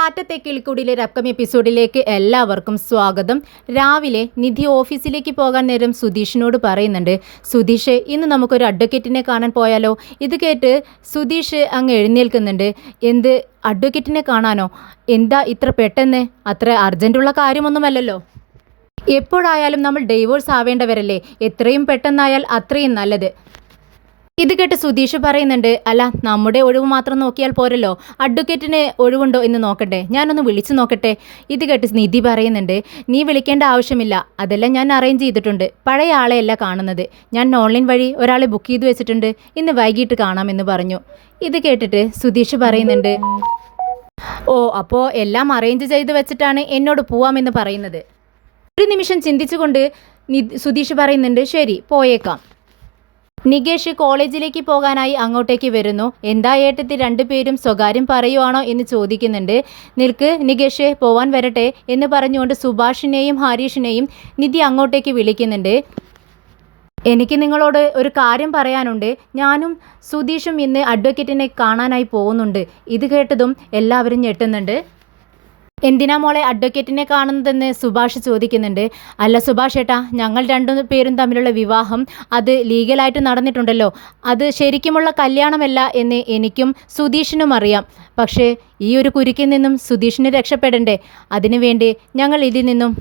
കാറ്റത്തെ കിളിക്കൂടിലെ ഒരു അപ്കമിംഗ് എപ്പിസോഡിലേക്ക് എല്ലാവർക്കും സ്വാഗതം. രാവിലെ നിധി ഓഫീസിലേക്ക് പോകാൻ നേരം സുധീഷിനോട് പറയുന്നുണ്ട്, സുധീഷ് ഇന്ന് നമുക്കൊരു അഡ്വക്കേറ്റിനെ കാണാൻ പോയാലോ? ഇത് കേട്ട് സുധീഷ് അങ്ങ് എഴുന്നേൽക്കുന്നുണ്ട്. എന്ത് അഡ്വക്കേറ്റിനെ കാണാനോ? എന്താ ഇത്ര പെട്ടെന്ന്? അത്ര അർജൻറ്റുള്ള കാര്യമൊന്നുമല്ലല്ലോ. എപ്പോഴായാലും നമ്മൾ ഡൈവോഴ്സ് ആവേണ്ടവരല്ലേ? എത്രയും പെട്ടെന്നായാൽ അത്രയും നല്ലത്. ഇത് കേട്ട് സുധീഷ് പറയുന്നുണ്ട്, അല്ല നമ്മുടെ ഒഴിവ് മാത്രം നോക്കിയാൽ പോരല്ലോ, അഡ്വക്കേറ്റിന് ഒഴിവുണ്ടോ എന്ന് നോക്കട്ടെ, ഞാനൊന്ന് വിളിച്ചു നോക്കട്ടെ. ഇത് കേട്ട് നിധി പറയുന്നുണ്ട്, നീ വിളിക്കേണ്ട ആവശ്യമില്ല, അതെല്ലാം ഞാൻ അറേഞ്ച് ചെയ്തിട്ടുണ്ട്. പഴയ ആളെയല്ല കാണുന്നത്, ഞാൻ ഓൺലൈൻ വഴി ഒരാളെ ബുക്ക് ചെയ്ത് വെച്ചിട്ടുണ്ട്, ഇന്ന് വൈകിട്ട് കാണാമെന്ന് പറഞ്ഞു. ഇത് കേട്ടിട്ട് സുധീഷ് പറയുന്നുണ്ട്, ഓ അപ്പോൾ എല്ലാം അറേഞ്ച് ചെയ്ത് വെച്ചിട്ടാണ് എന്നോട് പോവാമെന്ന് പറയുന്നത്. ഒരു നിമിഷം ചിന്തിച്ചുകൊണ്ട് സുധീഷ് പറയുന്നുണ്ട്, ശരി പോയേക്കാം. നികേഷ് കോളേജിലേക്ക് പോകാനായി അങ്ങോട്ടേക്ക് വരുന്നു. എന്താ ഏട്ടത്തി രണ്ടുപേരും സ്വകാര്യം പറയുവാണോ എന്ന് ചോദിക്കുന്നുണ്ട്. നിൽക്ക് നികേഷ്, പോവാൻ വരട്ടെ എന്ന് പറഞ്ഞുകൊണ്ട് സുഭാഷിനെയും ഹരീഷിനെയും നിധി അങ്ങോട്ടേക്ക് വിളിക്കുന്നുണ്ട്. എനിക്ക് നിങ്ങളോട് ഒരു കാര്യം പറയാനുണ്ട്. ഞാനും സുധീഷും ഇന്ന് അഡ്വക്കേറ്റിനെ കാണാനായി പോകുന്നുണ്ട്. ഇത് കേട്ടതും എല്ലാവരും ഞെട്ടുന്നുണ്ട്. എന്തിനാ മോളെ അഡ്വക്കേറ്റിനെ കാണുന്നതെന്ന് സുഭാഷ് ചോദിക്കുന്നുണ്ട്. അല്ല സുഭാഷ് ഏട്ടാ, ഞങ്ങൾ രണ്ടു പേരും തമ്മിലുള്ള വിവാഹം അത് ലീഗലായിട്ട് നടന്നിട്ടുണ്ടല്ലോ, അത് ശരിക്കുമുള്ള കല്യാണമല്ല എന്ന് എനിക്കും സുധീഷിനും അറിയാം. പക്ഷേ ഈ ഒരു കുരുക്കിൽ നിന്നും സുധീഷിന് രക്ഷപ്പെടണ്ടേ? അതിനുവേണ്ടി ഞങ്ങൾ ഇതിൽ നിന്നും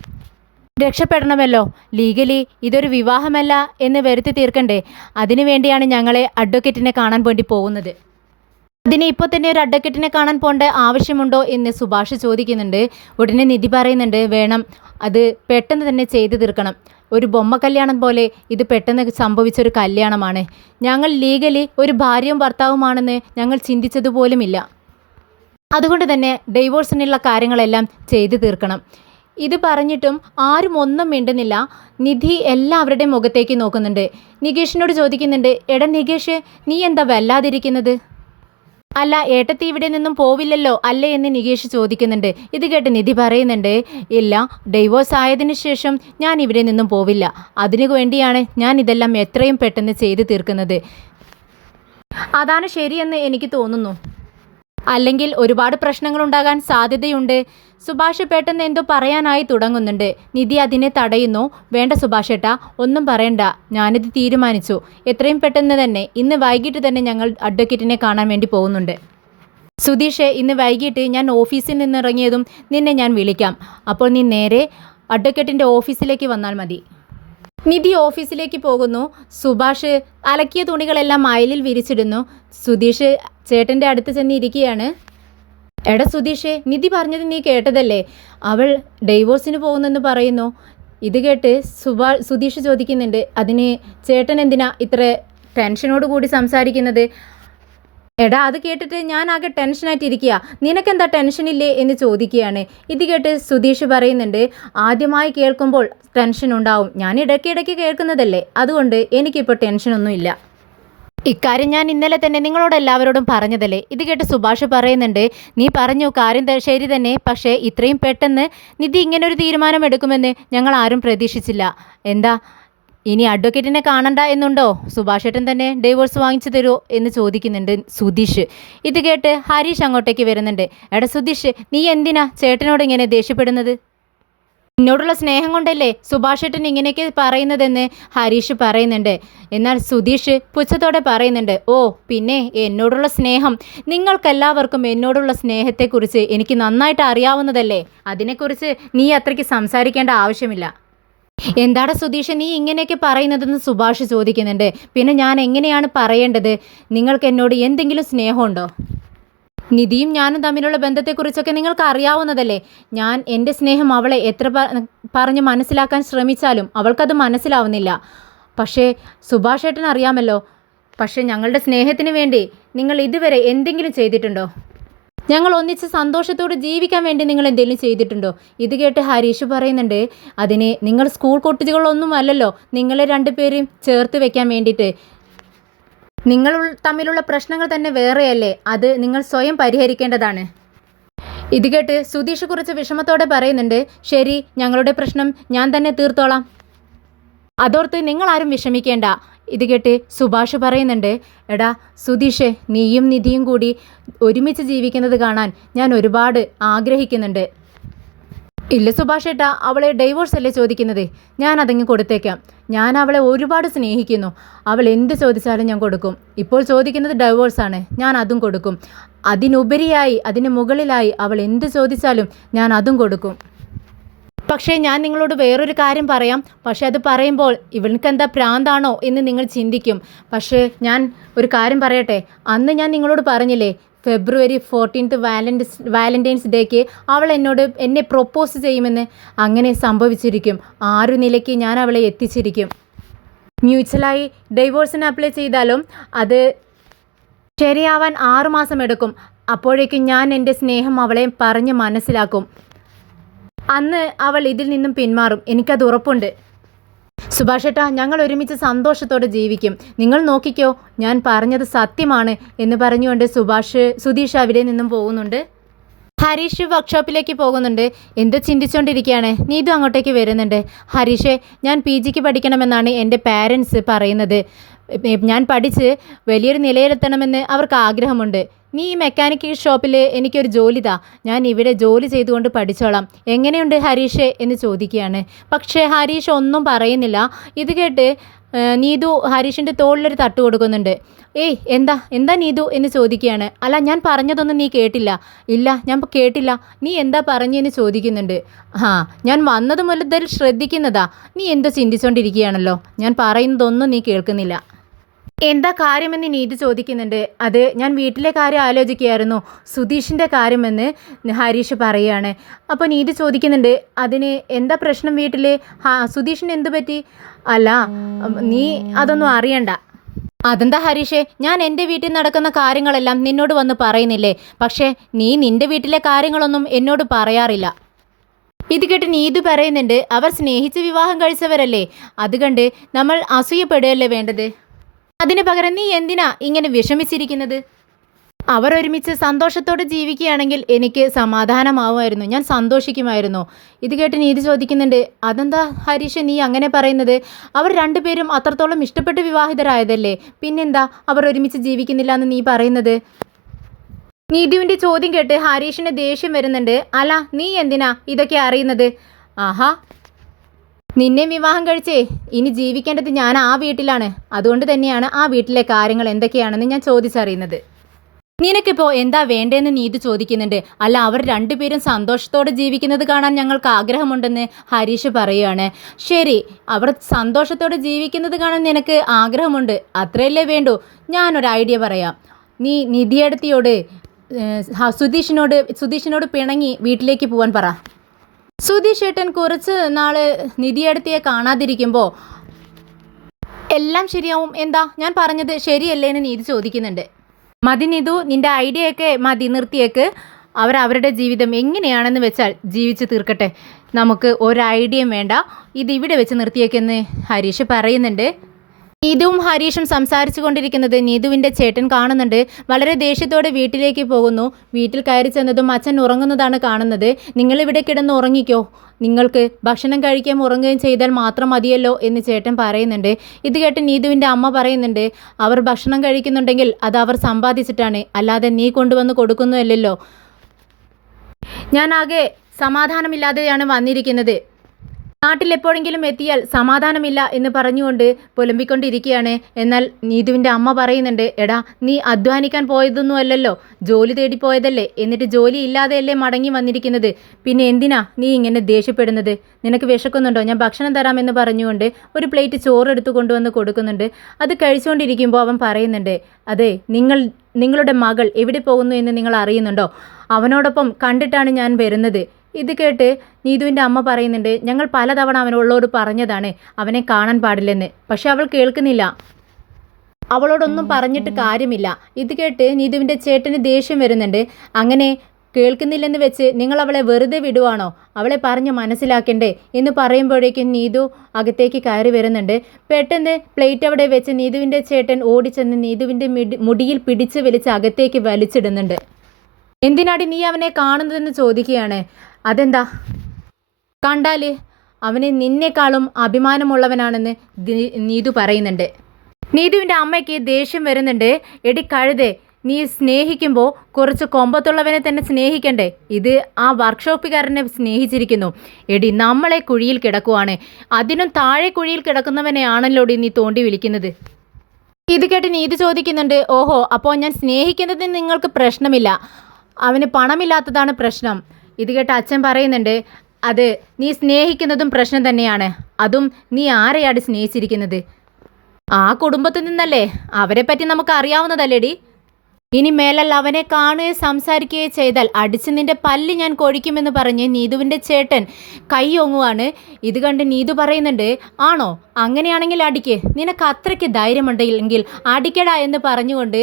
രക്ഷപ്പെടണമല്ലോ. ലീഗലി ഇതൊരു വിവാഹമല്ല എന്ന് വരുത്തി തീർക്കണ്ടേ? അതിനുവേണ്ടിയാണ് ഞങ്ങളെ അഡ്വക്കേറ്റിനെ കാണാൻ വേണ്ടി പോകുന്നത്. അതിന് ഇപ്പോൾ തന്നെ ഒരു അഡ്വക്കേറ്റിനെ കാണാൻ പോകേണ്ട ആവശ്യമുണ്ടോ എന്ന് സുഭാഷ് ചോദിക്കുന്നുണ്ട്. ഉടനെ നിധി പറയുന്നുണ്ട്, വേണം, അത് പെട്ടെന്ന് തന്നെ ചെയ്തു തീർക്കണം. ഒരു ബൊമ്മ കല്യാണം പോലെ ഇത് പെട്ടെന്ന് സംഭവിച്ചൊരു കല്യാണമാണ്. ഞങ്ങൾ ലീഗലി ഒരു ഭാര്യയും ഭർത്താവുമാണെന്ന് ഞങ്ങൾ ചിന്തിച്ചതുപോലുമില്ല. അതുകൊണ്ട് തന്നെ ഡൈവോഴ്സിനുള്ള കാര്യങ്ങളെല്ലാം ചെയ്തു തീർക്കണം. ഇത് പറഞ്ഞിട്ടും ആരും ഒന്നും മിണ്ടുന്നില്ല. നിധി എല്ലാവരുടെയും മുഖത്തേക്ക് നോക്കുന്നുണ്ട്. നികേഷിനോട് ചോദിക്കുന്നുണ്ട്, എടാ നികേഷ്, നീ എന്താ വല്ലാതിരിക്കുന്നത്? അല്ല ഏട്ടത്തി ഇവിടെ നിന്നും പോവില്ലല്ലോ അല്ലേ എന്ന് നികേഷ് ചോദിക്കുന്നുണ്ട്. ഇത് കേട്ട് നിധി പറയുന്നുണ്ട്, ഇല്ല, ഡൈവോഴ്സ് ആയതിനു ശേഷം ഞാൻ ഇവിടെ നിന്നും പോവില്ല. അതിനു വേണ്ടിയാണ് ഞാൻ ഇതെല്ലാം എത്രയും പെട്ടെന്ന് ചെയ്തു തീർക്കുന്നത്. അതാണ് ശരിയെന്ന് എനിക്ക് തോന്നുന്നു. അല്ലെങ്കിൽ ഒരുപാട് പ്രശ്നങ്ങൾ ഉണ്ടാകാൻ സാധ്യതയുണ്ട്. സുഭാഷ് പെട്ടെന്ന് എന്തോ പറയാനായി തുടങ്ങുന്നുണ്ട്. നിധി അതിനെ തടയുന്നു. വേണ്ട സുഭാഷ് ഏട്ടാ, ഒന്നും പറയണ്ട, ഞാനിത് തീരുമാനിച്ചു. എത്രയും പെട്ടെന്ന് തന്നെ ഇന്ന് വൈകിട്ട് തന്നെ ഞങ്ങൾ അഡ്വക്കേറ്റിനെ കാണാൻ വേണ്ടി പോകുന്നുണ്ട്. സുധീഷ്, ഇന്ന് വൈകിട്ട് ഞാൻ ഓഫീസിൽ നിന്നിറങ്ങിയതും നിന്നെ ഞാൻ വിളിക്കാം. അപ്പോൾ നീ നേരെ അഡ്വക്കേറ്റിൻ്റെ ഓഫീസിലേക്ക് വന്നാൽ മതി. നിധി ഓഫീസിലേക്ക് പോകുന്നു. സുഭാഷ് അലക്കിയ തുണികളെല്ലാം അയലിൽ വിരിച്ചിടുന്നു. സുധീഷ് ചേട്ടൻ്റെ അടുത്ത് ചെന്നിരിക്കുകയാണ്. എടാ സുധീഷേ, നിധി പറഞ്ഞത് നീ കേട്ടതല്ലേ? അവൾ ഡൈവോഴ്സിന് പോകുന്നെന്ന് പറയുന്നു. ഇത് കേട്ട് സുധീഷ് ചോദിക്കുന്നുണ്ട്, അതിന് ചേട്ടൻ എന്തിനാ ഇത്ര ടെൻഷനോട് കൂടി സംസാരിക്കുന്നത്? എടാ അത് കേട്ടിട്ട് ഞാൻ ആകെ ടെൻഷനായിട്ടിരിക്കുക, നിനക്കെന്താ ടെൻഷനില്ലേ എന്ന് ചോദിക്കുകയാണ്. ഇത് കേട്ട് സുധീഷ് പറയുന്നുണ്ട്, ആദ്യമായി കേൾക്കുമ്പോൾ ടെൻഷൻ ഉണ്ടാവും, ഞാൻ ഇടയ്ക്കിടയ്ക്ക് കേൾക്കുന്നതല്ലേ, അതുകൊണ്ട് എനിക്കിപ്പോൾ ടെൻഷനൊന്നുമില്ല. ഇക്കാര്യം ഞാൻ ഇന്നലെ തന്നെ നിങ്ങളോട് എല്ലാവരോടും പറഞ്ഞതല്ലേ. ഇത് കേട്ട് സുഭാഷ് പറയുന്നുണ്ട്, നീ പറഞ്ഞു കാര്യം ശരി തന്നെ, പക്ഷേ ഇത്രയും പെട്ടെന്ന് നിധി ഇങ്ങനൊരു തീരുമാനം എടുക്കുമെന്ന് ഞങ്ങൾ ആരും പ്രതീക്ഷിച്ചില്ല. എന്താ ഇനി അഡ്വക്കേറ്റിനെ കാണണ്ട എന്നുണ്ടോ? സുഭാഷേട്ടൻ തന്നെ ഡൈവോഴ്സ് വാങ്ങിച്ചു തരുമോ എന്ന് ചോദിക്കുന്നുണ്ട് സുധീഷ്. ഇത് കേട്ട് ഹരീഷ് അങ്ങോട്ടേക്ക് വരുന്നുണ്ട്. എടാ സുധീഷ്, നീ എന്തിനാ ചേട്ടനോട് ഇങ്ങനെ ദേഷ്യപ്പെടുന്നത്? എന്നോടുള്ള സ്നേഹം കൊണ്ടല്ലേ സുഭാഷേട്ടൻ ഇങ്ങനെയൊക്കെ പറയുന്നതെന്ന് ഹരീഷ് പറയുന്നുണ്ട്. എന്നാൽ സുധീഷ് പുച്ഛത്തോടെ പറയുന്നുണ്ട്, ഓ പിന്നെ എന്നോടുള്ള സ്നേഹം, നിങ്ങൾക്കെല്ലാവർക്കും എന്നോടുള്ള സ്നേഹത്തെക്കുറിച്ച് എനിക്ക് നന്നായിട്ട് അറിയാവുന്നതല്ലേ, അതിനെക്കുറിച്ച് നീ അത്രയ്ക്ക് സംസാരിക്കേണ്ട ആവശ്യമില്ല. എന്താണ് സുധീഷ് നീ ഇങ്ങനെയൊക്കെ പറയുന്നതെന്ന് സുഭാഷ് ചോദിക്കുന്നുണ്ട്. പിന്നെ ഞാൻ എങ്ങനെയാണ് പറയേണ്ടത്? നിങ്ങൾക്ക് എന്നോട് എന്തെങ്കിലും സ്നേഹമുണ്ടോ? നിധിയും ഞാനും തമ്മിലുള്ള ബന്ധത്തെക്കുറിച്ചൊക്കെ നിങ്ങൾക്ക് അറിയാവുന്നതല്ലേ. ഞാൻ എൻ്റെ സ്നേഹം അവളെ എത്ര പറഞ്ഞ് മനസ്സിലാക്കാൻ ശ്രമിച്ചാലും അവൾക്കത് മനസ്സിലാവുന്നില്ല. പക്ഷേ സുഭാഷ് ഏട്ടൻ അറിയാമല്ലോ. പക്ഷേ ഞങ്ങളുടെ സ്നേഹത്തിന് വേണ്ടി നിങ്ങൾ ഇതുവരെ എന്തെങ്കിലും ചെയ്തിട്ടുണ്ടോ? ഞങ്ങൾ ഒന്നിച്ച് സന്തോഷത്തോടെ ജീവിക്കാൻ വേണ്ടി നിങ്ങൾ എന്തെങ്കിലും ചെയ്തിട്ടുണ്ടോ? ഇത് കേട്ട് ഹരീഷ് പറയുന്നുണ്ട്, അതിന് നിങ്ങൾ സ്കൂൾ കുട്ടികളൊന്നും അല്ലല്ലോ, നിങ്ങളെ രണ്ടുപേരെയും ചേർത്ത് വെക്കാൻ വേണ്ടിയിട്ട്. നിങ്ങൾ തമ്മിലുള്ള പ്രശ്നങ്ങൾ തന്നെ വേറെയല്ലേ, അത് നിങ്ങൾ സ്വയം പരിഹരിക്കേണ്ടതാണ്. ഇത് കേട്ട് സുധീഷ് കുറച്ച് വിഷമത്തോടെ പറയുന്നുണ്ട്, ശരി, ഞങ്ങളുടെ പ്രശ്നം ഞാൻ തന്നെ തീർത്തോളാം. അതോർത്ത് നിങ്ങളാരും വിഷമിക്കേണ്ട. ഇത് കേട്ട് സുഭാഷ് പറയുന്നുണ്ട്, എടാ സുധീഷേ, നീയും നിധിയും കൂടി ഒരുമിച്ച് ജീവിക്കുന്നത് കാണാൻ ഞാൻ ഒരുപാട് ആഗ്രഹിക്കുന്നുണ്ട്. ഇല്ല സുഭാഷ് ഏട്ടാ, അവളെ ഡൈവോഴ്സ് അല്ലേ ചോദിക്കുന്നത്, ഞാൻ അതങ്ങ് കൊടുത്തേക്കാം. ഞാൻ അവളെ ഒരുപാട് സ്നേഹിക്കുന്നു. അവൾ എന്ത് ചോദിച്ചാലും ഞാൻ കൊടുക്കും. ഇപ്പോൾ ചോദിക്കുന്നത് ഡൈവോഴ്സാണ്, ഞാൻ അതും കൊടുക്കും. അതിനുപരിയായി, അതിന് മുകളിലായി അവൾ എന്ത് ചോദിച്ചാലും ഞാൻ അതും കൊടുക്കും. പക്ഷേ ഞാൻ നിങ്ങളോട് വേറൊരു കാര്യം പറയാം. പക്ഷേ അത് പറയുമ്പോൾ ഇവൾക്കെന്താ പ്രാന്താണോ എന്ന് നിങ്ങൾ ചിന്തിക്കും. പക്ഷേ ഞാൻ ഒരു കാര്യം പറയട്ടെ. അന്ന് ഞാൻ നിങ്ങളോട് പറഞ്ഞില്ലേ, ഫെബ്രുവരി 14 വാലന്റൈൻസ് ഡേക്ക് അവൾ എന്നെ പ്രൊപ്പോസ് ചെയ്യുമെന്ന്. അങ്ങനെ സംഭവിച്ചിരിക്കും. ആരു നിലയ്ക്ക് ഞാൻ അവളെ എത്തിച്ചിരിക്കും. മ്യൂച്വലായി ഡൈവോഴ്സിന് അപ്ലൈ ചെയ്താലും അത് ശരിയാവാൻ 6 മാസം എടുക്കും. അപ്പോഴേക്കും ഞാൻ എൻ്റെ സ്നേഹം അവളെ പറഞ്ഞ് മനസ്സിലാക്കും. അന്ന് അവൾ ഇതിൽ നിന്നും പിന്മാറും, എനിക്കത് ഉറപ്പുണ്ട്. സുഭാഷ് ഏട്ടാ, ഞങ്ങൾ ഒരുമിച്ച് സന്തോഷത്തോടെ ജീവിക്കും. നിങ്ങൾ നോക്കിക്കോ, ഞാൻ പറഞ്ഞത് സത്യമാണ് എന്ന് പറഞ്ഞുകൊണ്ട് സുധീഷ് അവിടെ നിന്നും പോകുന്നുണ്ട്. ഹരീഷ് വർക്ക്ഷോപ്പിലേക്ക് പോകുന്നുണ്ട്. എന്തോ ചിന്തിച്ചുകൊണ്ടിരിക്കുകയാണ്. നീതു അങ്ങോട്ടേക്ക് വരുന്നുണ്ട്. ഹരീഷേ, ഞാൻ PGക്ക് പഠിക്കണമെന്നാണ് എൻ്റെ പാരൻസ് പറയുന്നത്. ഞാൻ പഠിച്ച് വലിയൊരു നിലയിലെത്തണമെന്ന് അവർക്ക് ആഗ്രഹമുണ്ട്. നീ ഈ മെക്കാനിക്കൽ ഷോപ്പിൽ എനിക്കൊരു ജോലി താ, ഞാൻ ഇവിടെ ജോലി ചെയ്തുകൊണ്ട് പഠിച്ചോളാം. എങ്ങനെയുണ്ട് ഹരീഷേ എന്ന് ചോദിക്കുകയാണ്. പക്ഷേ ഹരീഷ് ഒന്നും പറയുന്നില്ല. ഇത് കേട്ട് നീതു ഹരീഷിൻ്റെ തോളിലൊരു തട്ട് കൊടുക്കുന്നുണ്ട്. ഏയ് എന്താ എന്താ നീതു എന്ന് ചോദിക്കുകയാണ്. അല്ല, ഞാൻ പറഞ്ഞതൊന്നും നീ കേട്ടില്ല? ഇല്ല, ഞാൻ കേട്ടില്ല. നീ എന്താ പറഞ്ഞെന്ന് ചോദിക്കുന്നുണ്ട്. ഞാൻ വന്നത് മുതൽ ശ്രദ്ധിക്കുന്നതാ. നീ എന്തോ ചിന്തിച്ചുകൊണ്ടിരിക്കുകയാണല്ലോ. ഞാൻ പറയുന്നതൊന്നും നീ കേൾക്കുന്നില്ല. എന്താ കാര്യമെന്ന് നീതി ചോദിക്കുന്നുണ്ട്. അത് ഞാൻ വീട്ടിലെ കാര്യം ആലോചിക്കുകയായിരുന്നു, സുധീഷിൻ്റെ കാര്യമെന്ന് ഹരീഷ് പറയുകയാണ്. അപ്പോൾ നീതി ചോദിക്കുന്നുണ്ട്, അതിന് എന്താ പ്രശ്നം വീട്ടിൽ? സുധീഷിന് എന്തു പറ്റി? അല്ല, നീ അതൊന്നും അറിയണ്ട. അതെന്താ ഹരീഷേ, ഞാൻ എൻ്റെ വീട്ടിൽ നടക്കുന്ന കാര്യങ്ങളെല്ലാം നിന്നോട് വന്ന് പറയുന്നില്ലേ? പക്ഷേ നീ നിൻ്റെ വീട്ടിലെ കാര്യങ്ങളൊന്നും എന്നോട് പറയാറില്ല. ഇത് കേട്ട് നീതു പറയുന്നുണ്ട്, അവർ സ്നേഹിച്ച് വിവാഹം കഴിച്ചവരല്ലേ, അതുകണ്ട് നമ്മൾ അസൂയപ്പെടുകയല്ലേ വേണ്ടത്. അതിന് പകരം നീ എന്തിനാ ഇങ്ങനെ വിഷമിച്ചിരിക്കുന്നത്? അവർ ഒരുമിച്ച് സന്തോഷത്തോടെ ജീവിക്കുകയാണെങ്കിൽ എനിക്ക് സമാധാനമാവുമായിരുന്നു, ഞാൻ സന്തോഷിക്കുമായിരുന്നു. ഇത് കേട്ട് നീതി ചോദിക്കുന്നുണ്ട്, അതെന്താ ഹരീഷ് നീ അങ്ങനെ പറയുന്നത്? അവർ രണ്ടുപേരും അത്രത്തോളം ഇഷ്ടപ്പെട്ട് വിവാഹിതരായതല്ലേ, പിന്നെന്താ അവർ ഒരുമിച്ച് ജീവിക്കുന്നില്ല എന്ന് നീ പറയുന്നത്? നീതുവിൻ്റെ ചോദ്യം കേട്ട് ഹരീഷിന് ദേഷ്യം വരുന്നുണ്ട്. അല്ല, നീ എന്തിനാ ഇതൊക്കെ അറിയുന്നത്? ആഹാ, നിന്നെ വിവാഹം കഴിച്ചേ ഇനി ജീവിക്കേണ്ടത് ഞാൻ ആ വീട്ടിലാണ്. അതുകൊണ്ട് തന്നെയാണ് ആ വീട്ടിലെ കാര്യങ്ങൾ എന്തൊക്കെയാണെന്ന് ഞാൻ ചോദിച്ചറിയുന്നത്. നിനക്കിപ്പോൾ എന്താ വേണ്ടതെന്ന് നീതു ചോദിക്കുന്നുണ്ട്. അല്ല, അവർ രണ്ടുപേരും സന്തോഷത്തോടെ ജീവിക്കുന്നത് കാണാൻ ഞങ്ങൾക്ക് ആഗ്രഹമുണ്ടെന്ന് ഹരീഷ് പറയുകയാണ്. ശരി, അവർ സന്തോഷത്തോടെ ജീവിക്കുന്നത് കാണാൻ നിനക്ക് ആഗ്രഹമുണ്ട്, അത്രയല്ലേ വേണ്ടൂ. ഞാനൊരു ഐഡിയ പറയാം. നീ നിധിയടുത്തിയോട് സുധീഷിനോട് പിണങ്ങി വീട്ടിലേക്ക് പോകാൻ പറ. സുധീഷ് ഏട്ടൻ കുറച്ച് നാൾ നിധിയടുത്തിയെ കാണാതിരിക്കുമ്പോൾ എല്ലാം ശരിയാവും. എന്താ ഞാൻ പറഞ്ഞത് ശരിയല്ലേ എന്ന് നീതി ചോദിക്കുന്നുണ്ട്. മതി നീതു, നിൻ്റെ ഐഡിയയൊക്കെ മതി, നിർത്തിയേക്ക്. അവരുടെ ജീവിതം എങ്ങനെയാണെന്ന് വെച്ചാൽ ജീവിച്ച് തീർക്കട്ടെ, നമുക്ക് ഒരു ഐഡിയയും വേണ്ട. ഇതിവിടെ വെച്ച് നിർത്തിയേക്കെന്ന് ഹരീഷ് പറയുന്നുണ്ട്. നീതുവും ഹരീഷും സംസാരിച്ചു കൊണ്ടിരിക്കുന്നത് നീതുവിൻ്റെ ചേട്ടൻ കാണുന്നുണ്ട്. വളരെ ദേഷ്യത്തോടെ വീട്ടിലേക്ക് പോകുന്നു. വീട്ടിൽ കയറി ചെന്നതും അച്ഛൻ ഉറങ്ങുന്നതാണ് കാണുന്നത്. നിങ്ങളിവിടെ കിടന്ന് ഉറങ്ങിക്കോ, നിങ്ങൾക്ക് ഭക്ഷണം കഴിക്കുകയും ഉറങ്ങുകയും ചെയ്താൽ മാത്രം മതിയല്ലോ എന്ന് ചേട്ടൻ പറയുന്നുണ്ട്. ഇത് കേട്ട് നീതുവിൻ്റെ അമ്മ പറയുന്നുണ്ട്, അവർ ഭക്ഷണം കഴിക്കുന്നുണ്ടെങ്കിൽ അത് അവർ സമ്പാദിച്ചിട്ടാണ്, അല്ലാതെ നീ കൊണ്ടുവന്ന് കൊടുക്കുന്നുവല്ലോ. ഞാനാകെ സമാധാനമില്ലാതെയാണ് വന്നിരിക്കുന്നത്. നാട്ടിലെപ്പോഴെങ്കിലും എത്തിയാൽ സമാധാനമില്ല എന്ന് പറഞ്ഞുകൊണ്ട് പുലമ്പിക്കൊണ്ടിരിക്കുകയാണ്. എന്നാൽ നീതുവിൻ്റെ അമ്മ പറയുന്നുണ്ട്, എടാ നീ അധ്വാനിക്കാൻ പോയതൊന്നുമല്ലല്ലോ, ജോലി തേടി പോയതല്ലേ, എന്നിട്ട് ജോലി ഇല്ലാതെയല്ലേ മടങ്ങി വന്നിരിക്കുന്നത്. പിന്നെ എന്തിനാ നീ ഇങ്ങനെ ദേഷ്യപ്പെടുന്നത്? നിനക്ക് വിശക്കുന്നുണ്ടോ? ഞാൻ ഭക്ഷണം തരാമെന്ന് പറഞ്ഞുകൊണ്ട് ഒരു പ്ലേറ്റ് ചോറ് എടുത്തു കൊണ്ടുവന്ന് കൊടുക്കുന്നുണ്ട്. അത് കഴിച്ചുകൊണ്ടിരിക്കുമ്പോൾ അവൻ പറയുന്നുണ്ട്, അതെ, നിങ്ങളുടെ മകൾ എവിടെ പോകുന്നു എന്ന് നിങ്ങൾ അറിയുന്നുണ്ടോ? അവനോടൊപ്പം കണ്ടിട്ടാണ് ഞാൻ വരുന്നത്. ഇത് കേട്ട് നീതുവിൻ്റെ അമ്മ പറയുന്നുണ്ട്, ഞങ്ങൾ പലതവണ അവനോട് പറഞ്ഞതാണ് അവനെ കാണാൻ പാടില്ലെന്ന്, പക്ഷെ അവൾ കേൾക്കുന്നില്ല. അവളോടൊന്നും പറഞ്ഞിട്ട് കാര്യമില്ല. ഇത് കേട്ട് നീതുവിൻ്റെ ചേട്ടന് ദേഷ്യം വരുന്നുണ്ട്. അങ്ങനെ കേൾക്കുന്നില്ലെന്ന് വെച്ച് നിങ്ങൾ അവളെ വെറുതെ വിടുവാണോ? അവളെ പറഞ്ഞ് മനസ്സിലാക്കണ്ടേ എന്ന് പറയുമ്പോഴേക്കും നീതു അകത്തേക്ക് കയറി വരുന്നുണ്ട്. പെട്ടെന്ന് പ്ലേറ്റ് അവിടെ വെച്ച് നീതുവിൻ്റെ ചേട്ടൻ ഓടിച്ചെന്ന് നീതുവിൻ്റെ മുടിയിൽ പിടിച്ച് വലിച്ച് അകത്തേക്ക് വലിച്ചിടുന്നുണ്ട്. എന്തിനാടി നീ അവനെ കാണുന്നതെന്ന് ചോദിക്കുകയാണ്. അതെന്താ, കണ്ടാൽ അവന് നിന്നേക്കാളും അഭിമാനമുള്ളവനാണെന്ന് നീതു പറയുന്നുണ്ട്. നീതുവിൻ്റെ അമ്മയ്ക്ക് ദേഷ്യം വരുന്നുണ്ട്. എടി കഴുതേ, നീ സ്നേഹിക്കുമ്പോൾ കുറച്ച് കൊമ്പത്തുള്ളവനെ തന്നെ സ്നേഹിക്കണ്ടേ? ഇത് ആ വർക്ക്ഷോപ്പുകാരനെ സ്നേഹിച്ചിരിക്കുന്നു. എടി നമ്മളെ കുഴിയിൽ കിടക്കുവാണ്, അതിനും താഴെ കുഴിയിൽ കിടക്കുന്നവനെയാണല്ലോടി നീ തോണ്ടി വിളിക്കുന്നത്. ഇത് കേട്ട് നീതി ചോദിക്കുന്നുണ്ട്, ഓഹോ, അപ്പോൾ ഞാൻ സ്നേഹിക്കുന്നതിന് നിങ്ങൾക്ക് പ്രശ്നമില്ല, അവന് പണമില്ലാത്തതാണ് പ്രശ്നം. ഇത് കേട്ട് അച്ഛൻ പറയുന്നുണ്ട്, അത് നീ സ്നേഹിക്കുന്നതും പ്രശ്നം തന്നെയാണ്. അതും നീ ആരെയാണ് സ്നേഹിച്ചിരിക്കുന്നത്? ആ കുടുംബത്തിൽ നിന്നല്ലേ? അവരെ പറ്റി നമുക്ക് അറിയാവുന്നതല്ലേടി. ഇനി മേലൽ അവനെ കാണുകയോ സംസാരിക്കുകയോ ചെയ്താൽ അടിച്ച് നിന്റെ പല്ല് ഞാൻ കൊഴിക്കുമെന്ന് പറഞ്ഞ് നീതുവിൻ്റെ ചേട്ടൻ കൈ ഒങ്ങുവാണ്. ഇത് കണ്ട് നീതു പറയുന്നുണ്ട്, ആണോ, അങ്ങനെയാണെങ്കിൽ അടിക്ക്, നിനക്ക് അത്രയ്ക്ക് ധൈര്യമുണ്ടെങ്കിൽ അടിക്കടാ എന്ന് പറഞ്ഞുകൊണ്ട്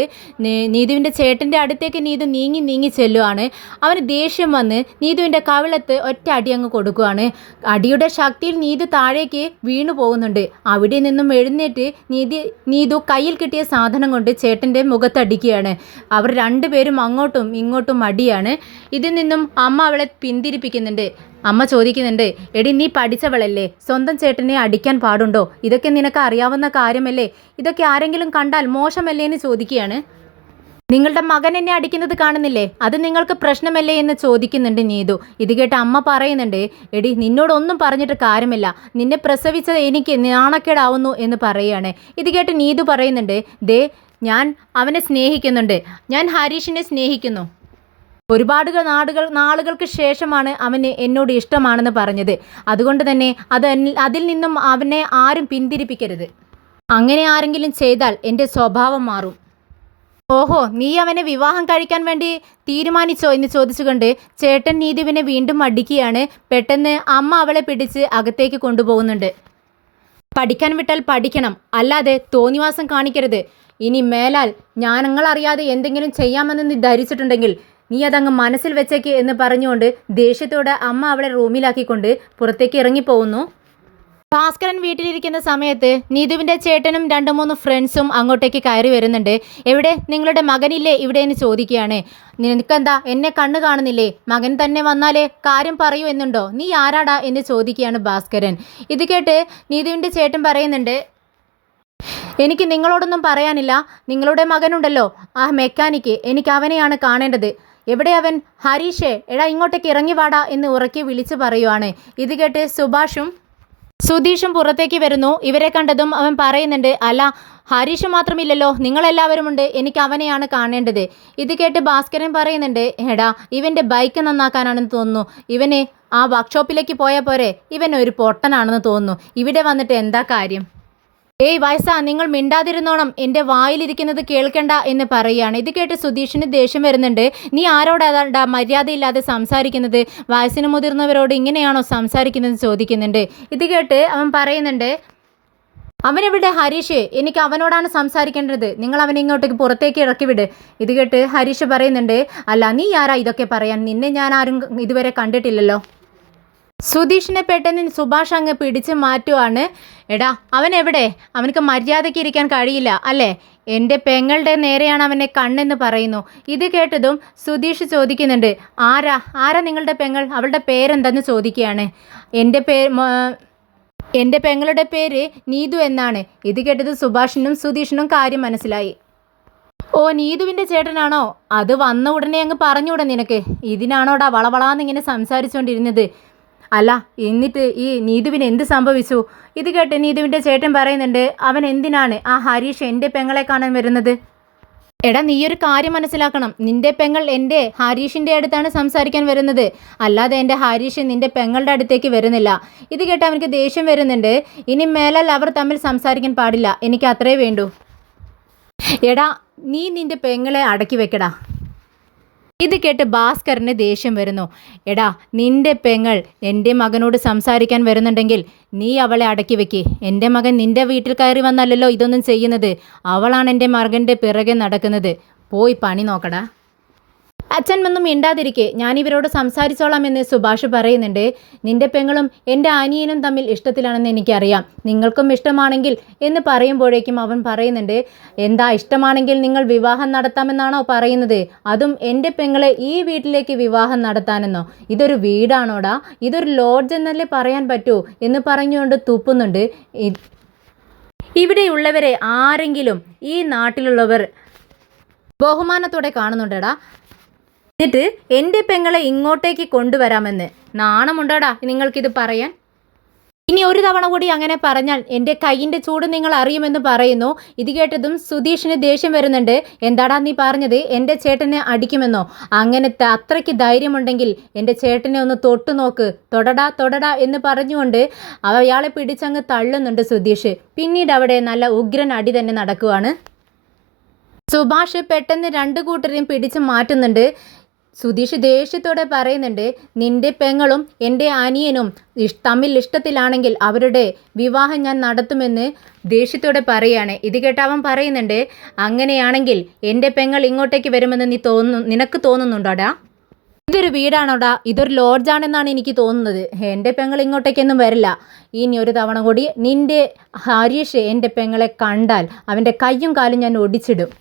നീതുവിൻ്റെ ചേട്ടൻ്റെ അടുത്തേക്ക് നീതു നീങ്ങി നീങ്ങി ചെല്ലുവാണ്. അവന് ദേഷ്യം വന്ന് നീതുവിൻ്റെ കവിളത്ത് ഒറ്റ അടി അങ്ങ് കൊടുക്കുവാണ്. അടിയുടെ ശക്തിയിൽ നീതു താഴേക്ക് വീണു പോകുന്നുണ്ട്. അവിടെ നിന്നും എഴുന്നേറ്റ് നീതു കയ്യിൽ കിട്ടിയ സാധനം കൊണ്ട് ചേട്ടൻ്റെ മുഖത്തടിക്കുകയാണ്. അവർ രണ്ടുപേരും അങ്ങോട്ടും ഇങ്ങോട്ടും അടിയാണ്. ഇതിൽ നിന്നും അമ്മ അവളെ പിന്തിരിപ്പിക്കുന്നുണ്ട്. അമ്മ ചോദിക്കുന്നുണ്ട്, എടി നീ പഠിച്ചവളല്ലേ, സ്വന്തം ചേട്ടനെ അടിക്കാൻ പാടുണ്ടോ? ഇതൊക്കെ നിനക്ക് അറിയാവുന്ന കാര്യമല്ലേ? ഇതൊക്കെ ആരെങ്കിലും കണ്ടാൽ മോശമല്ലേ എന്ന് ചോദിക്കുകയാണ്. നിങ്ങളുടെ മകൻ എന്നെ അടിക്കുന്നത് കാണുന്നില്ലേ, അത് നിങ്ങൾക്ക് പ്രശ്നമല്ലേ എന്ന് ചോദിക്കുന്നുണ്ട് നീതു. ഇത് കേട്ട് അമ്മ പറയുന്നുണ്ട്, എടി നിന്നോടൊന്നും പറഞ്ഞിട്ട് കാര്യമില്ല, നിന്നെ പ്രസവിച്ചത് എനിക്ക് നാണക്കേടാവുന്നു എന്ന് പറയുകയാണ്. ഇത് കേട്ട് നീതു പറയുന്നുണ്ട്, ദേ ഞാൻ അവനെ സ്നേഹിക്കുന്നുണ്ട്, ഞാൻ ഹരീഷിനെ സ്നേഹിക്കുന്നു. ഒരുപാട് നാളുകൾക്ക് ശേഷമാണ് അവന് എന്നോട് ഇഷ്ടമാണെന്ന് പറഞ്ഞത്. അതുകൊണ്ട് തന്നെ അതിൽ നിന്നും അവനെ ആരും പിന്തിരിപ്പിക്കരുത്. അങ്ങനെ ആരെങ്കിലും ചെയ്താൽ എൻ്റെ സ്വഭാവം മാറും. ഓഹോ, നീ അവനെ വിവാഹം കഴിക്കാൻ വേണ്ടി തീരുമാനിച്ചോ എന്ന് ചോദിച്ചുകൊണ്ട് ചേട്ടൻ നീതുവിനെ വീണ്ടും അടിക്കുകയാണ്. പെട്ടെന്ന് അമ്മ അവളെ പിടിച്ച് അകത്തേക്ക് കൊണ്ടുപോകുന്നുണ്ട്. പഠിക്കാൻ വിട്ടാൽ പഠിക്കണം, അല്ലാതെ തോന്നിവാസം കാണിക്കരുത്. ഇനി മേലാൽ ഞങ്ങളറിയാതെ എന്തെങ്കിലും ചെയ്യാമെന്ന് നീ ധരിച്ചിട്ടുണ്ടെങ്കിൽ നീ അതങ്ങ് മനസ്സിൽ വെച്ചേക്ക് എന്ന് പറഞ്ഞുകൊണ്ട് ദേഷ്യത്തോടെ അമ്മ അവളെ റൂമിലാക്കിക്കൊണ്ട് പുറത്തേക്ക് ഇറങ്ങിപ്പോകുന്നു. ഭാസ്കരൻ വീട്ടിലിരിക്കുന്ന സമയത്ത് നീതുവിൻ്റെ ചേട്ടനും 2-3 ഫ്രണ്ട്സും അങ്ങോട്ടേക്ക് കയറി വരുന്നുണ്ട്. എവിടെ നിങ്ങളുടെ മകനില്ലേ ഇവിടെ എന്ന് ചോദിക്കുകയാണ്. നിനക്കെന്താ എന്നെ കണ്ണു കാണുന്നില്ലേ? മകൻ തന്നെ വന്നാലേ കാര്യം പറയൂ എന്നുണ്ടോ? നീ ആരാടാ എന്ന് ചോദിക്കുകയാണ് ഭാസ്കരൻ. ഇത് കേട്ട് നീതുവിൻ്റെ ചേട്ടൻ പറയുന്നുണ്ട്, എനിക്ക് നിങ്ങളോടൊന്നും പറയാനില്ല. നിങ്ങളുടെ മകനുണ്ടല്ലോ ആ മെക്കാനിക്ക്, എനിക്ക് അവനെയാണ് കാണേണ്ടത്. എവിടെ അവൻ? ഹരീഷേ, എടാ ഇങ്ങോട്ടേക്ക് ഇറങ്ങി വാടാ എന്ന് ഉറക്കി വിളിച്ചു പറയുവാണ്. ഇത് കേട്ട് സുഭാഷും സുധീഷും പുറത്തേക്ക് വരുന്നു. ഇവരെ കണ്ടതും അവൻ പറയുന്നുണ്ട്, അല്ല ഹരീഷ് മാത്രമില്ലല്ലോ, നിങ്ങളെല്ലാവരുമുണ്ട്, എനിക്ക് അവനെയാണ് കാണേണ്ടത്. ഇത് കേട്ട് ഭാസ്കരൻ പറയുന്നുണ്ട്, എടാ ഇവൻ്റെ ബൈക്ക് നന്നാക്കാനാണെന്ന് തോന്നുന്നു, ഇവന് ആ വർക്ക്ഷോപ്പിലേക്ക് പോയാൽ പോരെ, ഇവൻ ഒരു പൊട്ടനാണെന്ന് തോന്നുന്നു, ഇവിടെ വന്നിട്ട് എന്താ കാര്യം? ഏയ് വയസ്സാ, നിങ്ങൾ മിണ്ടാതിരുന്നോണം, എൻ്റെ വായിലിരിക്കുന്നത് കേൾക്കണ്ട എന്ന് പറയുകയാണ്. ഇത് കേട്ട് സുധീഷിന് ദേഷ്യം വരുന്നുണ്ട്. നീ ആരോടാ മര്യാദയില്ലാതെ സംസാരിക്കുന്നത്? വയസ്സിന് മുതിർന്നവരോട് ഇങ്ങനെയാണോ സംസാരിക്കുന്നത് ചോദിക്കുന്നുണ്ട്. ഇത് കേട്ട് അവൻ പറയുന്നുണ്ട്, അവനെവിടെ ഹരീഷ്? എനിക്ക് അവനോടാണ് സംസാരിക്കേണ്ടത്, നിങ്ങൾ അവനെ ഇങ്ങോട്ടേക്ക് പുറത്തേക്ക് ഇറക്കിവിട്. ഇത് കേട്ട് ഹരീഷ് പറയുന്നുണ്ട്, അല്ല നീ ആരാ ഇതൊക്കെ പറയാൻ, നിന്നെ ഞാൻ ആരും ഇതുവരെ കണ്ടിട്ടില്ലല്ലോ. സുധീഷിനെ പെട്ടെന്ന് സുഭാഷ് അങ്ങ് പിടിച്ച് മാറ്റുവാണ്. എടാ അവൻ എവിടെ? അവനക്ക് മര്യാദയ്ക്ക് ഇരിക്കാൻ കഴിയില്ല അല്ലേ? എൻ്റെ പെങ്ങളുടെ നേരെയാണ് അവനെ കണ്ണെന്ന് പറയുന്നു. ഇത് കേട്ടതും സുധീഷ് ചോദിക്കുന്നുണ്ട്, ആരാ നിങ്ങളുടെ പെങ്ങൾ? അവളുടെ പേരെന്തെന്ന് ചോദിക്കുകയാണ്. എൻ്റെ പെങ്ങളുടെ പേര് നീതു എന്നാണ്. ഇത് കേട്ടത് സുഭാഷിനും സുധീഷിനും കാര്യം മനസ്സിലായി. ഓ, നീതുവിൻ്റെ ചേട്ടനാണോ? അത് വന്ന ഉടനെ അങ്ങ് പറഞ്ഞൂടെ നിനക്ക്? ഇതിനാണോടാ വളവളാന്നിങ്ങനെ സംസാരിച്ചുകൊണ്ടിരുന്നത്? അല്ല എന്നിട്ട് ഈ നീതുവിന് എന്ത് സംഭവിച്ചു? ഇത് കേട്ട് നീതുവിൻ്റെ ചേട്ടൻ പറയുന്നുണ്ട്, അവൻ എന്തിനാണ് ആ ഹരീഷ് എൻ്റെ പെങ്ങളെ കാണാൻ വരുന്നത്? എടാ നീയൊരു കാര്യം മനസ്സിലാക്കണം, നിന്റെ പെങ്ങൾ എൻ്റെ ഹരീഷിൻ്റെ അടുത്താണ് സംസാരിക്കാൻ വരുന്നത്, അല്ലാതെ എൻ്റെ ഹരീഷ് നിന്റെ പെങ്ങളുടെ അടുത്തേക്ക് വരുന്നില്ല. ഇത് കേട്ട് അവനക്ക് ദേഷ്യം വരുന്നുണ്ട്. ഇനി മേലാൽ അവർ തമ്മിൽ സംസാരിക്കാൻ പാടില്ല, എനിക്ക് അത്രേ വേണ്ടൂ. എടാ നീ നിന്റെ പെങ്ങളെ അടക്കി വെക്കടാ. ഇത് കേട്ട് ഭാസ്കറിന് ദേഷ്യം വരുന്നു. എടാ നിന്റെ പെങ്ങൾ എൻ്റെ മകനോട് സംസാരിക്കാൻ വരുന്നുണ്ടെങ്കിൽ നീ അവളെ അടക്കി വെക്ക്. എൻ്റെ മകൻ നിൻ്റെ വീട്ടിൽ കയറി വന്നല്ലോ ഇതൊന്നും ചെയ്യുന്നത്, അവളാണ് എൻ്റെ മകൻ്റെ പിറകെ നടക്കുന്നത്. പോയി പണി നോക്കടാ. അച്ഛൻ ഒന്നും മിണ്ടാതിരിക്കെ ഞാനിവരോട് സംസാരിച്ചോളാമെന്ന് സുഭാഷ് പറയുന്നുണ്ട്. നിന്റെ പെങ്ങളും എൻ്റെ അനിയനും തമ്മിൽ ഇഷ്ടത്തിലാണെന്ന് എനിക്കറിയാം, നിങ്ങൾക്കും ഇഷ്ടമാണെങ്കിൽ എന്ന് പറയുമ്പോഴേക്കും അവൻ പറയുന്നുണ്ട്, എന്താ ഇഷ്ടമാണെങ്കിൽ നിങ്ങൾ വിവാഹം നടത്താമെന്നാണോ പറയുന്നത്? അതും എൻ്റെ പെങ്ങളെ ഈ വീട്ടിലേക്ക് വിവാഹം നടത്താനെന്നോ? ഇതൊരു വീടാണോടാ? ഇതൊരു ലോഡ്ജ് എന്നല്ലേ പറയാൻ പറ്റൂ എന്ന് പറഞ്ഞുകൊണ്ട് തുപ്പുന്നുണ്ട്. ഇവിടെയുള്ളവരെ ആരെങ്കിലും ഈ നാട്ടിലുള്ളവർ ബഹുമാനത്തോടെ കാണുന്നുണ്ടടാ? എന്നിട്ട് എൻ്റെ പെങ്ങളെ ഇങ്ങോട്ടേക്ക് കൊണ്ടുവരാമെന്ന് നാണമുണ്ടോടാ നിങ്ങൾക്കിത് പറയാൻ? ഇനി ഒരു തവണ കൂടി അങ്ങനെ പറഞ്ഞാൽ എൻ്റെ കൈയിൻ്റെ ചൂട് നിങ്ങൾ അറിയുമെന്ന് പറയുന്നു. ഇത് കേട്ടതും സുധീഷിന് ദേഷ്യം വരുന്നുണ്ട്. എന്താടാ നീ പറഞ്ഞത്? എൻ്റെ ചേട്ടനെ അടിക്കുമെന്നോ? അങ്ങനത്തെ അത്രയ്ക്ക് ധൈര്യമുണ്ടെങ്കിൽ എൻ്റെ ചേട്ടനെ ഒന്ന് തൊട്ടു നോക്ക്, തൊടടാ എന്ന് പറഞ്ഞുകൊണ്ട് അയാളെ പിടിച്ചങ്ങ് തള്ളുന്നുണ്ട് സുധീഷ്. പിന്നീട് അവിടെ നല്ല ഉഗ്രൻ അടി തന്നെ നടക്കുവാണ്. സുഭാഷ് പെട്ടെന്ന് രണ്ടു കൂട്ടരെയും പിടിച്ച് മാറ്റുന്നുണ്ട്. സുധീഷ് ദേഷ്യത്തോടെ പറയുന്നുണ്ട്, നിന്റെ പെങ്ങളും എൻ്റെ അനിയനും തമ്മിൽ ഇഷ്ടത്തിലാണെങ്കിൽ അവരുടെ വിവാഹം ഞാൻ നടത്തുമെന്ന് ദേഷ്യത്തോടെ പറയാണ്. ഇത് കേട്ട് അവൻ പറയുന്നുണ്ട്, അങ്ങനെയാണെങ്കിൽ എൻ്റെ പെങ്ങൾ ഇങ്ങോട്ടേക്ക് വരുമെന്ന് നിനക്ക് തോന്നുന്നുണ്ടോടാ? ഇതൊരു വീടാണോടാ? ഇതൊരു ലോഡ്ജാണെന്നാണ് എനിക്ക് തോന്നുന്നത്. എൻ്റെ പെങ്ങൾ ഇങ്ങോട്ടേക്കൊന്നും വരില്ല. ഇനി ഒരു തവണ കൂടി നിന്റെ ഹരീഷ് എൻ്റെ പെങ്ങളെ കണ്ടാൽ അവൻ്റെ കയ്യും കാലും ഞാൻ ഒടിച്ചിടും.